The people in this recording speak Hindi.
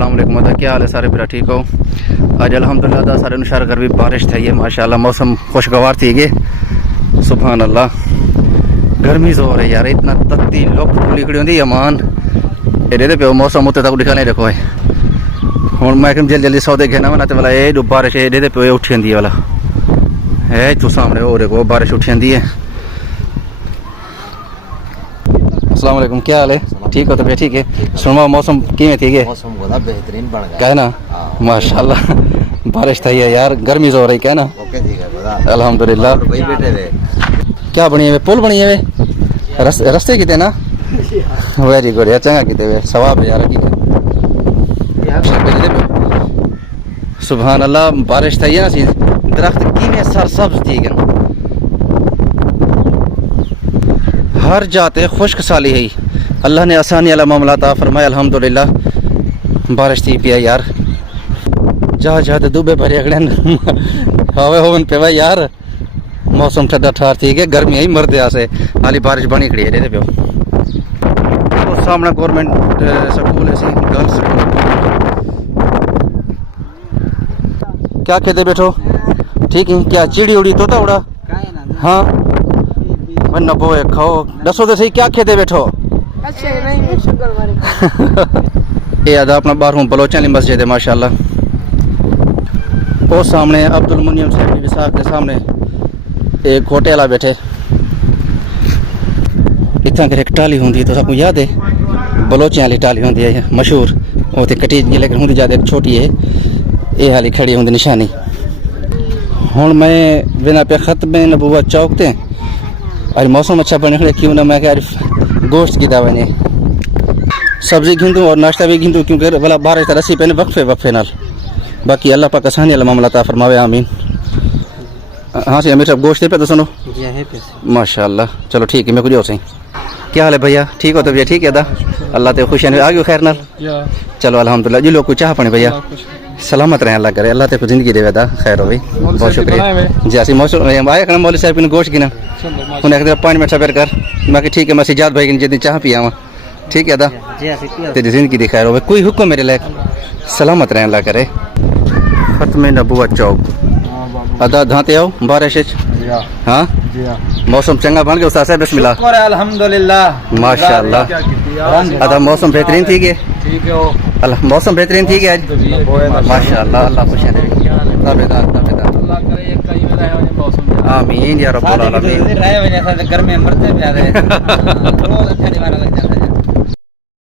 अस्सलाम वालेकुम। क्या हाल है सारे मेरा ठीक हो? आज अल्हम्दुलिल्लाह सारे नुशार घर भी बारिश थी है माशाल्लाह, मौसम खुशगवार थी गे। सुभान अल्लाह, गर्मी जोर है यार, इतना तत्ती लोग खुली खड़ी होंगी अमान एडे पे मौसम उत्ते तक दिखा नहीं रखो है। हूँ मैं जल्दी जल्दी सौदे घेना बना वाला ये जो बारिश एडे पे उठी जाती वाला है, तू सामने हो देखो बारिश उठी जाती है। अस्सलाम वालेकुम, क्या हाल है? ठीक हो? तबीयत ठीक है? सुनो मौसम किमें थी गे? मौसम बड़ा बेहतरीन बन गया क्या है ना, माशाल्लाह बारिश थी है यार, गर्मी जोर है क्या ना। ओके ठीक है बता अल्हम्दुलिल्लाह। भाई बेटे वे क्या बनी है? पुल बनी है रस्ते किते ना। वेरी गुड यार, चंगा किते वे सवाब है यार की। सुभान अल्लाह, बारिश थी है ना सी, दरख्त किमें सरसब्ज थी गन, हर जाते खुश्क साली है। अल्लाह ने आसानी वाला मामला अता फरमाया अल्हम्दुलिल्लाह। बारिश थी पिया यार, जहाँ जहाँ दुबे भरे अगले हवे होवन पे भाई यार, मौसम ठंडा ठार थी के गर्मी आई मरदे आसे हाली बारिश बनी खड़ी है पे। तो सामने गवर्नमेंट स्कूल है, गर्ल्स स्कूल। क्या कहते बैठो? ठीक है क्या चिड़ी उड़ी तोता उड़ा? हाँ वरना वो खाओ दसो तो सही, क्या खेते बैठो? ये आदा अपना बारहूं बलोचा वाली मस्जिद है माशाल्लाह। वो सामने अब्दुल मुनीम साहब की विसाख के सामने एक घोटे वाला बैठे, इतना कर एक टाली होंगी तो सबको याद है, बलोचे वाली टाली होंगी है मशहूर, वो तो कटी लेकिन होंगी ज़्यादा छोटी है, ये हाली खड़ी होंगी निशानी। हूँ मैं बिना पे खत में नबूवत चौकते और मौसम अच्छा बने खड़े क्यों ना मैं क्या गोश्त की दावा ने सब्जी घिंदूँ और नाश्ता भी घिंदूँ, क्योंकि भला बारिश तरह रसी पे वक्फे नाल। बाकी अल्लाह पाक आसानी वाला मामला ता फरमावे आमीन। हाँ सी अमीर साहब गोश्त पे तो सुनो माशाल्लाह। चलो ठीक है, मैं कुछ और सही। क्या हाल है भैया? ठीक हो? तबीयत ठीक है अदा? अल्लाह ते खुशियाँ आ गई खैर नाल। चलो अल्हम्दुलिल्लाह जी। लोग कुछ चाह पानी भैया सलामत रहे, अल्लाह करे, अल्लाह ते जिंदगी दे दा खैर हो भाई, बहुत शुक्रिया जी। ऐसी मौसम आया करना मौलवी साहब ने गोश्त गिना उन्हें एक पानी में सफर कर, बाकी ठीक है मैं सिजाद भाई जितनी चाह पिया वहाँ ठीक है अदा, तेरी जिंदगी दी खैर हो भाई, कोई हुक्म मेरे लायक सलामत रहे अल्लाह करे। खत्म नबूवत चौक अदा धाते आओ बारिश। हाँ मौसम चंगा बन गया उस्ताद साहब, बिस्मिल्लाह अल्हम्दुलिल्लाह माशाल्लाह। अदा मौसम बेहतरीन थी के? अल्लाह मौसम बेहतरीन थी के आज माशाल्लाह। अल्लाह खुशियां दे ताबेदार आमीन या रब्बुल आलमीन। घर में मरते प्यारे रोज अच्छा निवारा लग जाता है।